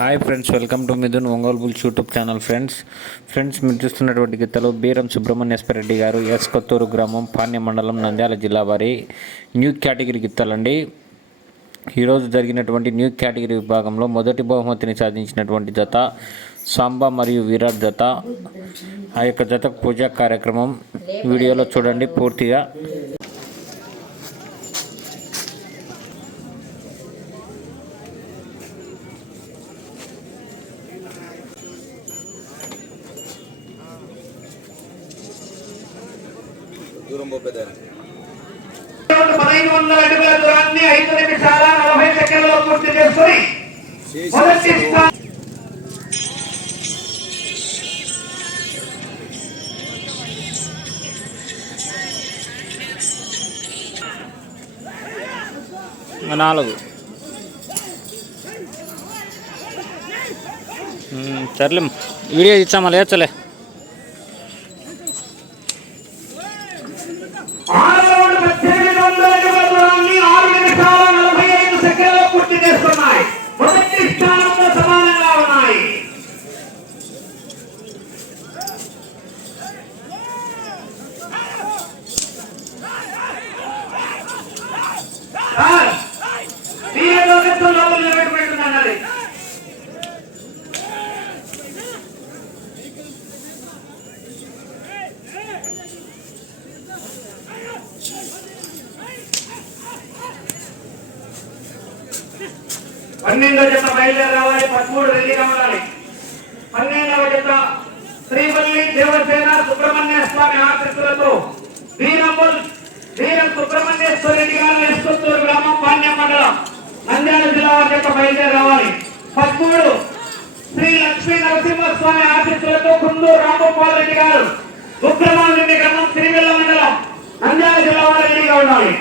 Hi friends welcome to Mithun Ongole bulls YouTube channel friends friends మీరు చూస్తున్నటువంటి గీతలు బీరం సుబ్రహ్మణ్యేశ్వరరెడ్డి గారు ఎస్ కొత్తూరు గ్రామం పాణ్య మండలం నంద్యాల జిల్లా వారి న్యూ కేటగిరీ గీతాలండి. ఈరోజు జరిగినటువంటి న్యూ కేటగిరీ విభాగంలో మొదటి బహుమతిని సాధించినటువంటి జత సాంబా మరియు విరాట్ జత. ఆ యొక్క జతకు పూజా కార్యక్రమం వీడియోలో చూడండి పూర్తిగా. దూరం పోపేదాన్ని పదహైదు వందల అడుగుల దూరాన్ని ఐదు నిమిషాల నలభై సెకండ్లలో పూర్తి చేసుకుని మొదటి నాలుగు సర్లే వీడియో ఇచ్చామా లేచలే ఆరు రౌండ్ పద్దెనిమిది వందల అడుగుల దూరాన్ని ఆరు నిమిషాల నలభై ఐదు సెకండ్లలో పూర్తి చేసుకున్నాయి మొదటి స్థానంలో సమానంగా ఉన్నాయి సార్, మీరే లోకత్వం లోపల నిలబెట్టుకుంటున్నారు పన్నెండో జత బయలుదేరి రావాలి పదమూడు రెడీగా ఉండాలి. పన్నెండవ జత శ్రీమల్లి దేవసేన సుబ్రహ్మణ్య స్వామి ఆశీస్సులతో వీరంబుల్ వీర సుబ్రహ్మణ్యేశ్వర రెడ్డి గారు ఎస్కొత్తూరు గ్రామం పాండ్య మండలం. నంద్యాల జిల్లా వారి యొక్క బయలుదేరి రావాలి. పదమూడు శ్రీ లక్ష్మీ నరసింహస్వామి ఆశీస్సులతో కుందూరు రామగోపాల్ రెడ్డి గారు. ఉగ్రమారెడ్డి గ్రామం శ్రీవెల్ల మండలం నంద్యాల జిల్లా వారి రెడీగా ఉండాలి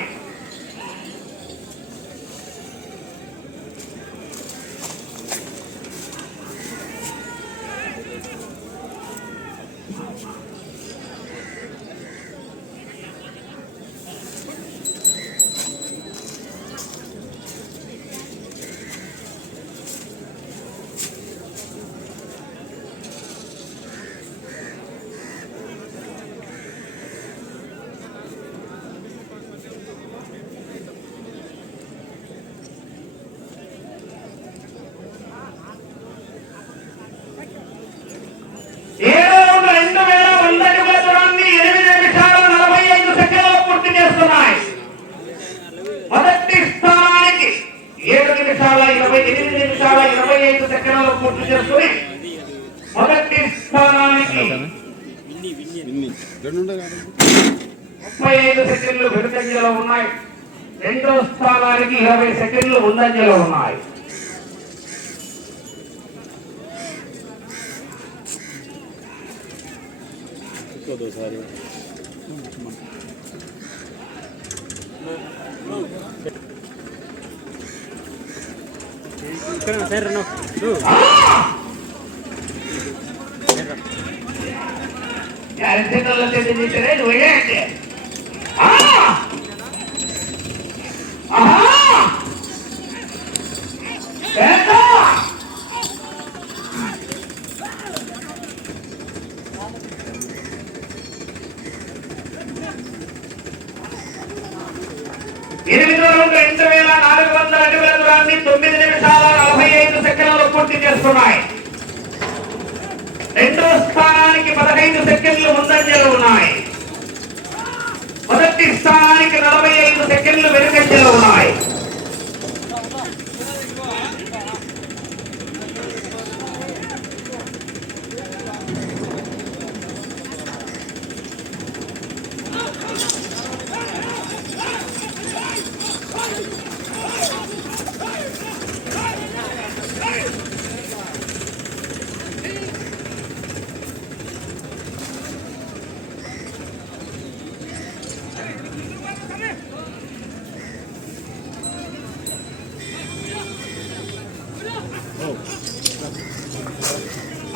ఏడో రౌండ్ రెండు వేల వంద అడుగుల దూరాన్ని ఎనిమిది నిమిషాల నలభై ఐదు సెకండ్లలో పూర్తి చేస్తున్నాయి మొదటి స్థానానికి ఏడు నిమిషాల ఇరవై ఎనిమిది నిమిషాల ఇరవై ఐదు సెకండ్లలో పూర్తి చేసుకుని మొదటి స్థానానికి ముప్పై ఐదు సెకండ్లు వెనుకంజలో ఉన్నాయి రెండో స్థానానికి ఇరవై సెకండ్లు ముందంజలో ఉన్నాయి ఇంకోసారి అరిసెల్లో తెచ్చిరే నువ్వేంటి ఎనిమిది రెండు వేల నాలుగు వందల అడుగుల దూరాన్ని తొమ్మిది నిమిషాల నలభై ఐదు సెకండ్లు పూర్తి చేస్తున్నాయి. రెండో స్థానానికి పదహైదు సెకండ్లు ముందంజలు ఉన్నాయి మొదటి స్థానానికి నలభై ఐదు సెకండ్లు వెనుకంజలో ఉన్నాయి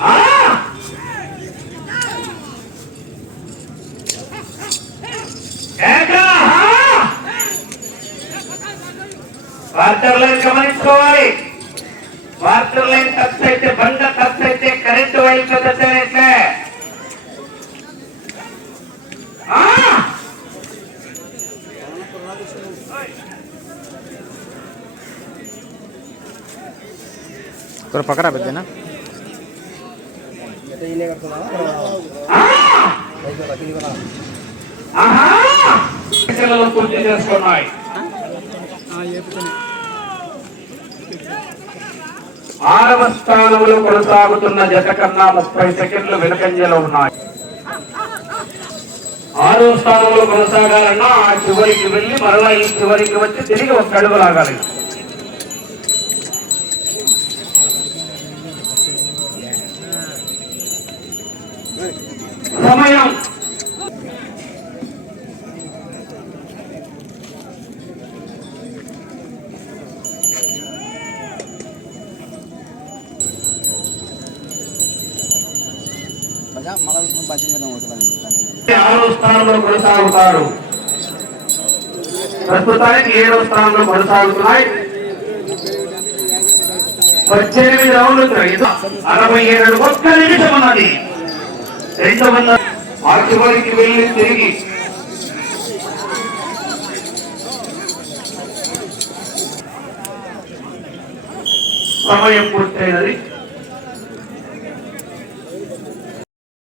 ఆ! ఏకా! వార్తలను గమనించుకోవాలి. వాటర్ లైన్ టచ్ అయితే బండ టచ్ అయితే కరెంట్ వైర్ ఆ! ఇక్కడ పక్కన పెద్దనా పూర్తి చేసుకున్నాయి. ఆరవ స్థానంలో కొనసాగుతున్న జత కన్నా ముప్పై సెకండ్లు వెనుకంజలో ఉన్నాయి. ఆరో స్థానంలో కొనసాగాలన్నా ఆ చివరికి వెళ్ళి మరలా ఈ చివరికి వచ్చి తిరిగి ఒక అడుగు లాగాలి. ఆరో స్థానంలో కొనసాగుతారు ప్రస్తుతానికి ఏడో స్థానంలో కొనసాగుతున్నాయి. పద్దెనిమిది రౌండ్లు అరవై ఏడు ఒక్క నిమిషం ఉన్నది. రెండు వందల ఆ వెళ్ళి తిరిగి. సమయం పూర్తయినది.